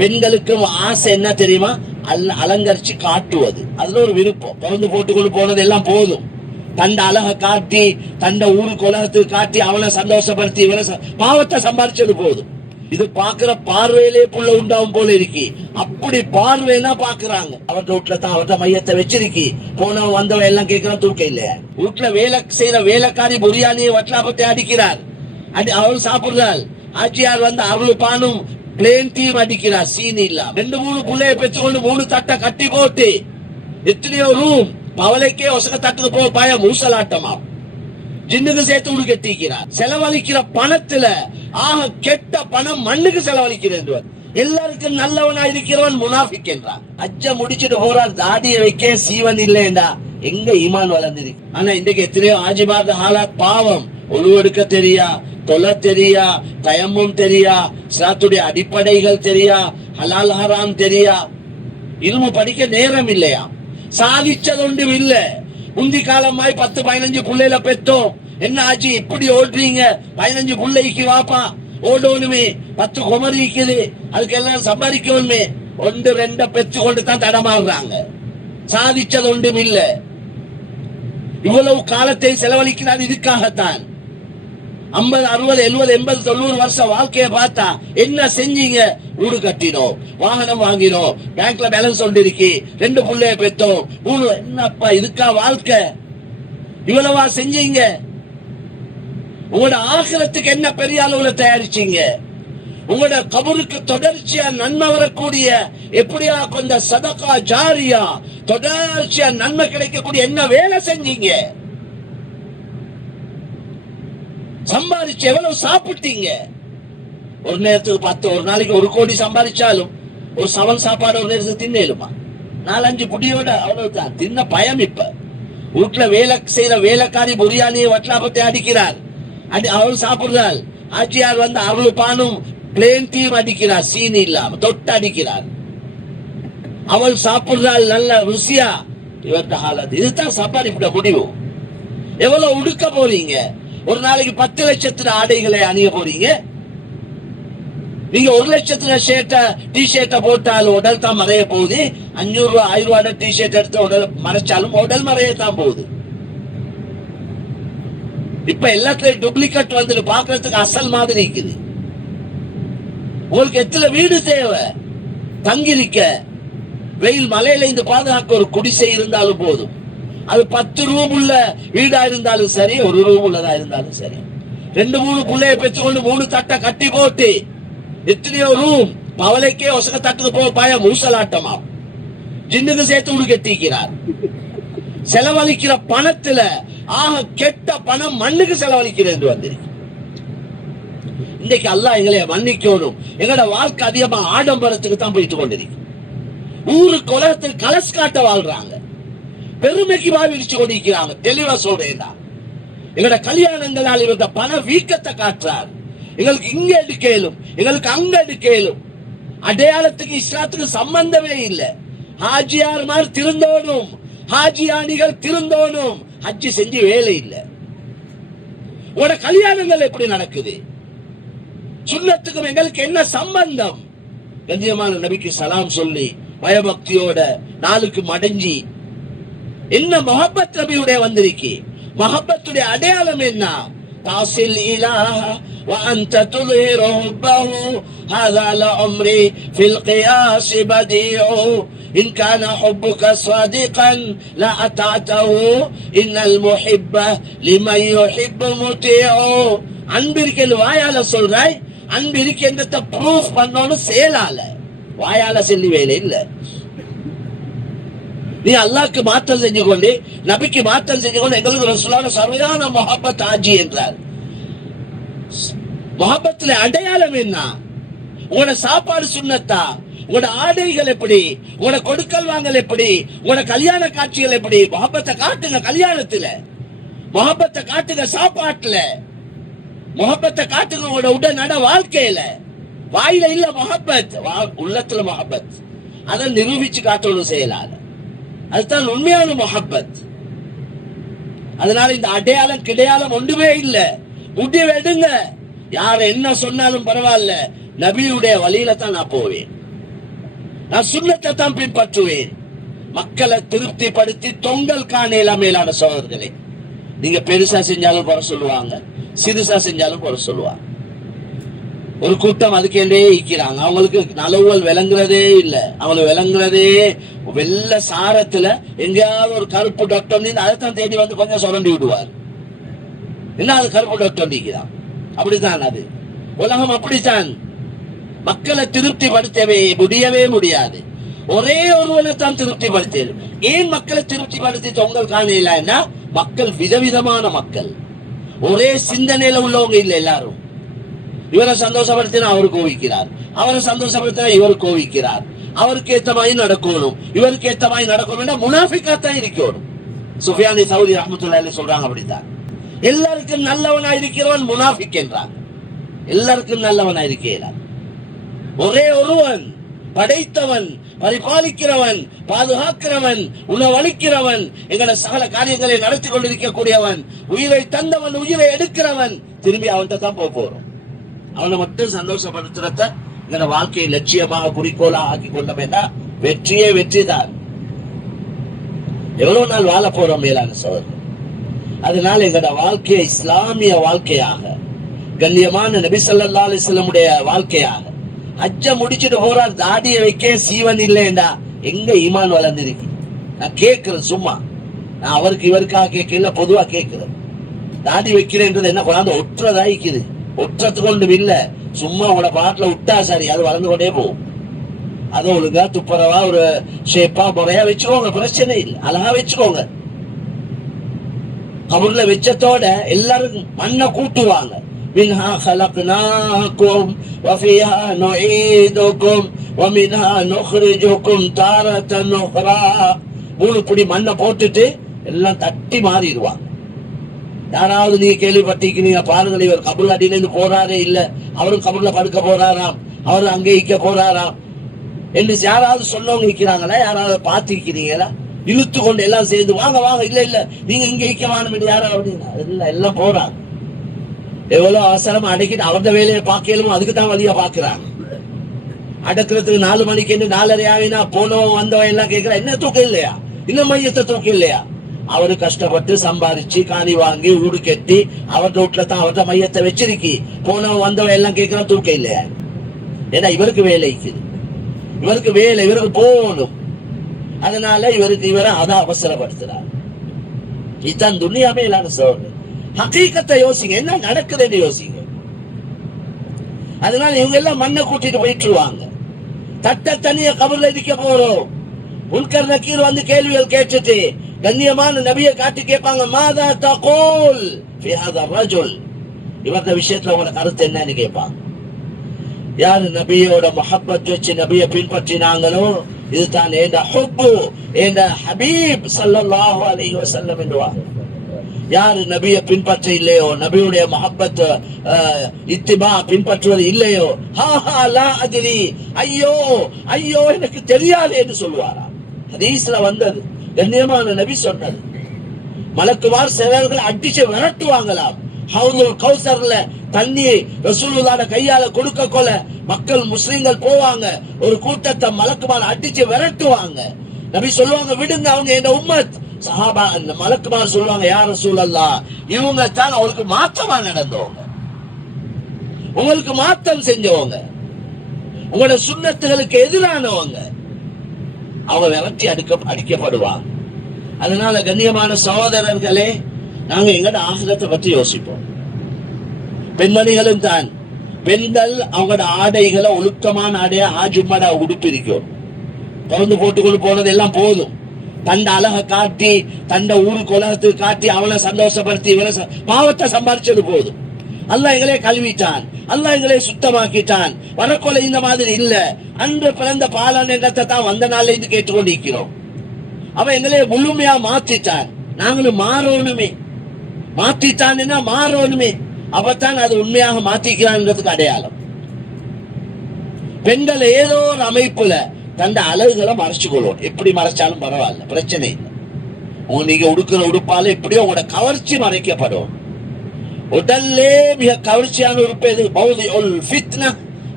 பெண்களுக்கும் ஆசை என்ன தெரியுமா? அலங்கரிச்சு காட்டுவது. அதுல ஒரு விருப்பம். பிறந்து போட்டுக்கொண்டு போனது எல்லாம் போதும். தண்ட அழக காட்டி, தண்ட ஊருக்கு உலகத்துக்கு காட்டி, அவனை சந்தோஷப்படுத்தி, இவனை பாவத்தை சம்பாதிச்சது போதும். இது பாக்குற பார்வையிலே புள்ள உண்டாவும் போல இருக்கி. அப்படி பார்வைனா பாக்குறாங்க. அவன் வீட்டுல தான் அவர்த மையத்தை வச்சிருக்கி. போனவன் வந்தவன் எல்லாம் கேட்கிறான், தூக்க இல்லையா? வீட்டுல வேலை செய்யற வேலைக்காரி புரியாணியை வட்டலாப்பத்தை அடிக்கிறார். அவள் சாப்பிடுறாள். ஆட்சியார் வந்து அவள் பானும் பிளேன் டீம் அடிக்கிறார். சீனி இல்ல 2-3 புள்ளைய பெற்றுக்கொண்டு 3 தட்டை கட்டி போட்டு, எத்தனையோ ரூம் பவலைக்கே ஒசக தட்டுக்கு போக பயம். ஊசலாட்டமா ஜின்னுக்கு சேர்த்து உடு கட்டிக்கிறார். செலவழிக்கிற பணத்துல ஆக கெட்ட பணம் மண்ணுக்கு செலவழிக்கிறது. எல்லாருக்கும் நல்லவனா இருக்கிறவன் முனாஃபிக் என்றான். அச்ச முடிச்சுட்டு போறார். தாடிய வைக்க சீவன் இல்லைண்டா எங்க ஈமான் வளர்ந்துருக்கு. ஆனா இன்றைக்கு எத்தனையோ ஆஜிபாத ஹாலாத் பாவம். ஒழுவெடுக்க தெரியா, தொலை தெரியா, தயமும் தெரியா, இஸ்லாத்துடைய அடிப்படைகள் தெரியா, ஹலால் ஹராம் தெரியா, இல்மு படிக்க நேரம் இல்லையா, சாதிச்சது ஒன்றும் இல்ல. முந்தி காலமாய் 10-15 புள்ளையில பெற்றோம். என்ன ஆச்சு இப்படி ஓடுறீங்க? 15 புள்ளைக்கு வாப்பா ஓடணுமே, 10 குமரி இருக்குது, அதுக்கெல்லாம் சம்பாதிக்கணுமே. 1-2 பெற்று கொண்டு தான் தடமாறுறாங்க. சாதிச்சது ஒன்றும் இல்ல. இவ்வளவு காலத்தை செலவழிக்கிறார் இதுக்காகத்தான். 50, 60, 70, 80, 90 வருஷம் வாழ்க்கையை பார்த்தா என்ன செஞ்சீங்க? வீடு கட்டினோம், வாகனம் வாங்கினோம், பேங்க்ல பேலன்ஸ் ஒன்று இருக்கு, 2 புள்ளைய பெற்றோம், 3. என்னப்பா இதுக்கா வாழ்க்கை? இவ்வளவா செஞ்சீங்க? உங்களோட ஆகிரத்துக்கு என்ன பெரிய அளவுல தயாரிச்சீங்க? உங்களோட கபருக்கு தொடர்ச்சியா நன்மை வரக்கூடிய எப்படியா கொஞ்சம் சதகா ஜாரியா தொடர்ச்சியா நன்மை கிடைக்கக்கூடிய என்ன வேலை செஞ்சீங்க? சம்பாதிச்சு எவ்வளவு சாப்பிட்டீங்க? ஒரு நேரத்துக்கு 10, ஒரு நாளைக்கு 1 கோடி சம்பாதிச்சாலும் ஒரு சவன் சாப்பாடு ஒரு நேரத்துக்கு தின்னேலுமா? 4-5 புடியோட அவ்வளவுதான். தின்ன பயம். இப்ப வீட்டுல வேலை செய்யற வேலைக்காரி புரியாணியை வட்டலாப்பத்தை அடிக்கிறார். அவள் சாப்பிடுறாள். ஆட்சியார் வந்து அவள் பானும் பிளேன் டீம் அடிக்கிறார். சீனி இல்லாம தொட்டு அடிக்கிறார். அவள் சாப்பிடுறாள் நல்ல ருசியா. இவர்கிட்ட ஹாலத். இதுதான் சம்பாதிப்பிட முடிவு. எவ்வளவு உடுக்க போறீங்க? ஒரு நாளைக்கு 10 லட்சத்துல ஆடைகளை அணிய போறீங்க. நீங்க 1 லட்சத்துல டி ஷர்ட்டை போட்டாலும் உடல் தான் மறைய போகுது. 500 ரூபாய் 1000 ரூபாய் டி ஷர்ட் எடுத்து உடல் மறைச்சாலும் உடல் மறையத்தான் போகுது. இப்ப எல்லாத்துலயும் டூப்ளிகேட் வந்து பாக்குறதுக்கு அசல் மாதிரி இருக்குது. உங்களுக்கு எத்தனை வீடு தேவை? தங்கிருக்க வெயில் மலையில இருந்து பாதுகாக்க ஒரு குடிசை இருந்தாலும் போதும். அது 10 ரூம் உள்ள வீடா இருந்தாலும் சரி, 1 ரூம் உள்ளதா இருந்தாலும் சரி. 2-3 புள்ளைய பெற்றுக்கொண்டு 3 தட்டை கட்டி போட்டு, எத்தனையோ ரூம் பவலைக்கே ஒசக தட்டுக்கு போக பயம். ஊசலாட்டமா ஜின்னுக்கு சேர்த்து உடு கட்டிக்கிறார். செலவழிக்கிற பணத்துல ஆக கெட்ட பணம் மண்ணுக்கு செலவழிக்கிறது வந்திருக்கு. இன்றைக்கு அல்லாஹ் எங்களை மன்னிக்கணும். எங்களோட வாழ்க்கை அதிகமா ஆடம்பரத்துக்கு தான் போயிட்டு கொண்டிருக்கு. ஊருக்கு உலகத்தில் கலஸ் காட்ட வாழ்றாங்க. பெருமைக்கு வாவிச்சு கொண்டிருக்கிறாங்க. தெளிவா சொல்றேன். எங்களோட கல்யாணங்களால் இருந்த பண வீக்கத்தை காட்டுறார். எங்களுக்கு இங்க எடுக்கலும், எங்களுக்கு அங்க எடுக்கலும். அடையாளத்துக்கு இஸ்லாத்துக்கு சம்பந்தமே இல்லை. ஹாஜியார் மாதிரி திருந்தோனும், ஹாஜியானிகள் திருந்தோனும். ஹஜ்ஜி செஞ்சு வேலை இல்லை. உங்களோட கல்யாணங்கள் எப்படி நடக்குது? சுன்னத்துக்கும் எங்களுக்கு என்ன சம்பந்தம்? கண்ணியமான நபிக்கு சலாம் சொல்லி பயபக்தியோட நாளுக்கு மடஞ்சி என்ன மஹப்பத் நபியுடைய வந்திருக்கு. மஹப்பத்துடைய அடையாளம் என்ன? தாசில் இலாஹ وأنت تظهر حبه هذا لعمري في القياس بديع إن كان حبك صادقا لا أطعته إن المحب لمن يحب مطيع. அன்பிற்கு வாயால சொல்றாய், அன்பிற்கு என்றதை ப்ரூஃப் பண்ணணும் செயலால. வாயால சொல்லி வேலை இல்லை. நீ அல்லாஹ்க்கு மாற்றம் செஞ்சு கொண்டு, நபிக்கு மாற்றம் செஞ்சு கொண்டு எங்களுக்கு ரசூலுல்லாஹ் சரியான முஹப்பத் ஆஜி என்றார். முஹப்பத்துல அடையாளம் என்ன? உங்களோட சாப்பாடு சுன்னத்தா? உங்களோட ஆடைகள் எப்படி? உங்களோட கொடுக்கல் வாங்கல் எப்படி? உங்களோட கல்யாண காட்சிகள் எப்படி? முஹப்பத்தை காட்டுங்க. கல்யாணத்துல முஹப்பத்தை காட்டுங்க. சாப்பாட்டுல முஹப்பத்தை காட்டுங்க. உங்களோட உடல் நட வாழ்க்கையில. வாயில இல்ல முஹப்பத், உள்ளத்துல முஹப்பத். அதை நிரூபிச்சு காட்டணும் செயலால. அதுதான் உண்மையான முஹப்பத். அதனால இந்த அடையாளம் கிடையாளம் ஒன்றுமே இல்லை. முடிவெடுங்க. யார் என்ன சொன்னாலும் பரவாயில்ல, நபியுடைய வழியில தான் நான் போவேன். நான் சுன்னத்தை தான் பின்பற்றுவேன். மக்களை திருப்திப்படுத்தி தொங்கல் காணேல மேலான சகோதரர்களே. நீங்க பெருசா செஞ்சாலும் குறை சொல்லுவாங்க, சிறுசா செஞ்சாலும் குறை சொல்லுவாங்க. ஒரு கூட்டம் அதுக்கேண்டே இருக்கிறாங்க. அவங்களுக்கு நலவுகள் விளங்குறதே இல்லை. அவங்களுக்கு விளங்குறதே வெள்ள சாரத்துல எங்கேயாவது ஒரு கருப்பு டாக்டர் அதைத்தான் தேடி வந்து கொஞ்சம் சுரண்டி விடுவார். என்ன அது கருப்பு டாக்டர் நீக்கிறான்? அப்படித்தான் அது உலகம். அப்படித்தான் மக்களை திருப்திப்படுத்தவே முடியாது. ஒரே ஒருவனை தான் திருப்திப்படுத்தது. ஏன் மக்களை திருப்திப்படுத்தி தொங்கல் காணலன்னா, மக்கள் விதவிதமான மக்கள், ஒரே சிந்தனையில உள்ளவங்க இல்லை. எல்லாரும் இவரை சந்தோஷப்படுத்தினா அவர் கோவிக்கிறார், அவரை சந்தோஷப்படுத்தினா இவர் கோவிக்கிறார். அவருக்கு ஏத்த மாதிரி நடக்கணும், இவருக்கு ஏத்த மாதிரி நடக்கணும். முனாஃபிக்காத்தான் இருக்கணும். சுஃபியானி சௌரி ரஹ்மத்துல்லாஹி அலைஹி சொல்றாங்க அப்படித்தான். எல்லாருக்கும் நல்லவனா இருக்கிறவன் முனாஃபிக் என்றாங்க. எல்லாருக்கும் நல்லவனா இருக்கிறார். ஒரே ஒருவன் படைத்தவன், பரிபாலிக்கிறவன், பாதுகாக்கிறவன், உணவளிக்கிறவன், எங்களை சகல காரியங்களை நடத்தி கொண்டிருக்கக்கூடியவன், உயிரை தந்தவன், உயிரை எடுக்கிறவன். திரும்பி அவன்கிட்ட தான் போறோம். அவனை மட்டும் சந்தோஷப்படுத்துறத எங்க வாழ்க்கையை லட்சியமாக குறிக்கோளா ஆக்கி கொண்டோம்னா வெற்றியே வெற்றி தான். எவ்வளவு நாள் வாழ போறோம் மேலான சோதரர். அதனால எங்களோட வாழ்க்கையை இஸ்லாமிய வாழ்க்கையாக, கண்ணியமான நபி ஸல்லல்லாஹு அலைஹி வஸல்லம் உடைய வாழ்க்கையாக. ஹஜ்ஜ முடிச்சுட்டு போறார், தாடியை வைக்க சீவன் இல்லைண்டா எங்க ஈமான் வளர்ந்துருக்கு? நான் கேட்கிறேன், சும்மா நான் அவருக்கு இவருக்காக கேட்கல, பொதுவா கேட்கிறேன். தாடி வைக்கிறேன்றது என்ன கொண்டாந்து ஒற்றதா இருக்குது? ஒற்றத்துக்கு ஒன்றும் இல்ல, சும்மா உங்களோட பாட்டுல விட்டா சரி, அது வளர்ந்து கொண்டே போகும். அது ஒழுங்கா துப்புரவா ஒரு ஷேப்பா முறையா வச்சுக்கோங்க, பிரச்சனை இல்லை, அழகா வச்சுக்கோங்க. கபூர்ல வச்சத்தோட எல்லாரும் மண்ணை கூட்டுவாங்க. منها خلقناكم وفيها نعيدكم ومنها نخرجكم تارة أخرى. மூணு புடி மண்ணை போட்டுட்டு எல்லாம் தட்டி மாறிடுவாங்க. யாராவது நீங்க கேள்விப்பட்டிருக்கீங்க பாருங்கள், இவர் கபூர் அடியிலிருந்து போறாரே இல்ல, அவரும் கபூர்ல படுக்க போறாராம், அவரும் அங்கே இக்க போறாராம் என்று யாராவது சொன்னவங்க இருக்கிறாங்களா? யாராவது பார்த்திருக்கிறீங்களா? இழுத்து கொண்டு எல்லாம் சேர்ந்து வாங்க வாங்க, இல்ல இல்ல நீங்க இங்க இக்க வாங்க யாராவது எல்லாம் போறாங்க. எவ்வளவு அவசரமா அடக்கிட்டு அவரது வேலையை பார்க்கலுமோ அதுக்கு தான் வழியா பாக்குறாங்க. அடக்கிறதுக்கு 4 மணிக்கு 4:30 ஆகினா போனவன் வந்தவன் எல்லாம் கேட்கிறான், என்ன தூக்கம் இல்லையா, இன்னும் மையத்தை தூக்கம் இல்லையா? அவரு கஷ்டப்பட்டு சம்பாரிச்சு காணி வாங்கி ஊடு கட்டி அவர்த வீட்டுல தான் அவர்த மையத்தை வச்சிருக்கி, போனவன் வந்தவன் எல்லாம் கேட்கிறான் தூக்கம் இல்லையா? ஏன்னா இவருக்கு வேலை இருக்குது, இவருக்கு வேலை, இவருக்கு போகணும். அதனால இவரை அதான் அவசரப்படுத்துறார். இதுதான் துனியாவே இல்லாத சோழ. ஹகீகத்தை யோசிங்க, என்ன நடக்குதுன்னு யோசிங்க. அதனால இவங்க எல்லாம் மண்ணை கூட்டிட்டு போயிட்டுருவாங்க. தட்ட தனிய கபர்ல இருக்க போறோம். முன்கர் நக்கீர் வந்து கேள்விகள் கேட்டுட்டு கண்ணியமான நபியை காட்டி கேட்பாங்க, மாதா தகூல் ஃபி ஹாதா ரஜுல், இவரது விஷயத்துல உங்களோட கருத்து என்னன்னு கேட்பாங்க. யாரு நபியோட முஹப்பத் வச்சு நபியை பின்பற்றினாங்களோ, இதுதான் ஏண்ட ஹுப்பு, ஏண்ட ஹபீப் ஸல்லல்லாஹு அலைஹி வஸல்லம் என்றுவாங்க. யாரு நபியை பின்பற்ற இல்லையோ, நபியுடைய முஹப்பத் இத்திபா பின்பற்றுவது இல்லையோ, ஹாஹா லா அத்ரி, ஐயோ ஐயோ எனக்கு தெரியாது என்று சொல்லுவாரா. ஹதீஸ்ல வந்தது, கண்ணியமான நபி சொன்னது. மலக்குமார் சிலர்கள் அடிச்சு விரட்டுவாங்களாம். ஹவுதுல் கௌசர்ல தண்ணி ரசூலுல்லாஹ்வோட கையால கொடுக்க கொள்ள மக்கள் முஸ்லிம்கள் போவாங்க, ஒரு கூட்டத்தை மலக்குமார் அடிச்சு விரட்டுவாங்க. நபி சொல்லுவாங்க, விடுங்க, அவங்க என் உம்மத். சஹாபா அந்த மலக்குமார் சொல்லுவாங்க, யா ரசூலல்லாஹ், இவங்க தான் அவங்களுக்கு மாற்றமா நடந்தவங்க, உங்களுக்கு மாற்றம் செஞ்சவங்க, உங்களோட சுன்னத்துகளுக்கு எதிரானவங்க, அவங்க விரட்டி அடிக்கப்படுவாங்க. அதனால கண்ணியமான சகோதரர்களே, நாங்க எங்கட ஆகிரத்தை பற்றி யோசிப்போம். பெண்மணிகளும் தான், பெண்கள் அவங்களோட ஆடைகளை ஒழுக்கமான ஆடைய ஆஜும்மடா உடுப்பிருக்கும். திறந்து போட்டுக்கொண்டு போனது எல்லாம் போதும். தண்ட அழகை காட்டி, தண்ட ஊருக்கு உலகத்துக்கு காட்டி, அவனை சந்தோஷப்படுத்தி இவனை பாவத்தை சம்பாதிச்சது போதும். அல்லாஹ் எங்களே கழுவிட்டான், அல்லாஹ் எங்களே சுத்தமாக்கிட்டான். வரக்கொலை இந்த மாதிரி இல்ல, அன்று பிறந்த பாலன் எண்ணத்தை தான் வந்த நாள்ல இருந்து கேட்டுக்கொண்டு இருக்கிறோம். அவன் எங்களே முழுமையா மாற்றிட்டான், நாங்களும் மாறணுமே. மாற்றிட்டான் மாறணுமே, அப்பத்தான் அது உண்மையாக மாற்றிக்கிறான்றதுக்கு அடையாளம். பெண்கள் ஏதோ ஒரு அமைப்புல தந்த அழகுகளை மறைச்சு கொள்வோம். எப்படி மறைச்சாலும் பரவாயில்ல, பிரச்சனை இல்லை. நீங்க உடுக்கிற உடுப்பால எப்படியோ உங்களோட கவர்ச்சி மறைக்கப்படும். உடல்ல மிக கவர்ச்சியான உறுப்பு எது? மௌதி உல் ஃபித்னா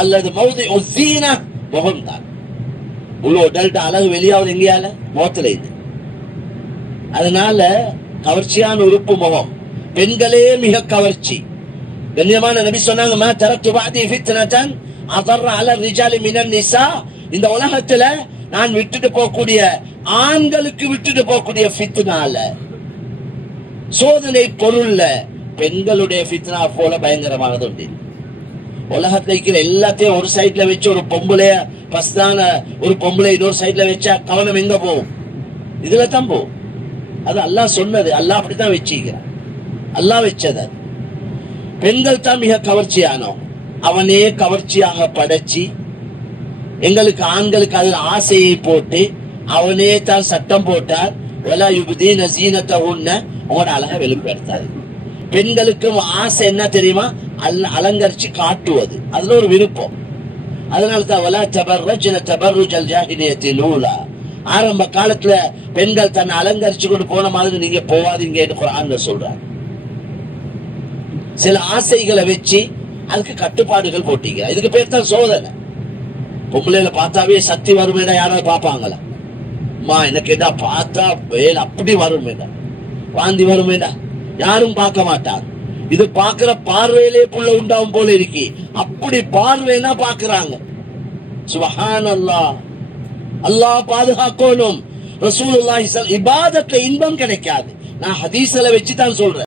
அல்லது மௌதி உல் ஸீனா, முகம் தான். உள்ள உடல்கிட்ட அழகு வெளியாவது எங்கேயால முகத்துல இது. அதனால கவர்ச்சியான உறுப்பு முகம். பெண்களே மிக கவர்ச்சி. கண்ணியமான நபி சொன்னாங்க, மா தரக்து பஅதி ஃபித்னதன் அதர்ர அல ரிஜாலி மினன் நிசா. இந்த உலகத்துல நான் விட்டுட்டு போகக்கூடிய ஆண்களுக்கு விட்டுட்டு போகக்கூடிய ஃபித்னால, சோதனை பொருள்ல பெண்களுடைய ஃபித்னா போல பயங்கரமானது உண்டு. உலகத்துல இருக்கிற எல்லாத்தையும் ஒரு சைட்ல வச்சு ஒரு பொம்பளைய பஸ்தான ஒரு பொம்பளை இன்னொரு சைட்ல வச்சா கவனம் எங்க போகும்? இதுல தான் போகும். அது அல்லாஹ் சொன்னது. அல்லாஹ் அப்படித்தான் வச்சுக்கிறான். அல்லாஹ் வச்சது. பெண்கள் தான் மிக கவர்ச்சியானோம். அவனே கவர்ச்சியாக படைச்சி எங்களுக்கு ஆண்களுக்கு அதில் ஆசையை போட்டு அவனே தான் சட்டம் போட்டார். வலா யுப்தீன ஸீனத்தஹுன்ன, உங்களோட அழகை வெளிப்படுத்தாது. பெண்களுக்கும் ஆசை என்ன தெரியுமா? அலங்கரிச்சு காட்டுவது. அதுல ஒரு விருப்பம். அதனால தான் வலா தபர்ரஜ்ன தபர்ருஜல் ஜாஹிலியத்தில் ஊலா, ஆரம்ப காலத்துல பெண்கள் தன்னை அலங்கரிச்சு கொண்டு போன மாதிரி நீங்க போவாதீங்கன்னு குர்ஆன்ல சொல்றாங்க. சில ஆசைகளை வச்சு அதுக்கு கட்டுப்பாடுகள் போட்டீங்க. இதுக்கு பேர் தான் சோதனை. பொம்பளையில பார்த்தாவே சக்தி வருமேடா யாராவது பார்ப்பாங்களா? அம்மா எனக்கு என்ன பார்த்தா வேலை அப்படி வருமேடா, வாந்தி வருமேடா, யாரும் பார்க்க மாட்டாங்க. இது பார்க்கிற பார்வையிலே புள்ள உண்டாகும் போல இருக்கு. அப்படி பார்வைனா பார்க்கிறாங்க. சுப்ஹானல்லாஹ். அல்லாஹ் பாதுகாக்கணும். ரசூலுல்லாஹி ஸல்லல்லாஹு அலைஹி வஸல்லம் இபாதத்துல இன்பம் கிடைக்காது. நான் ஹதீஸ்ல வச்சு தான் சொல்றேன்.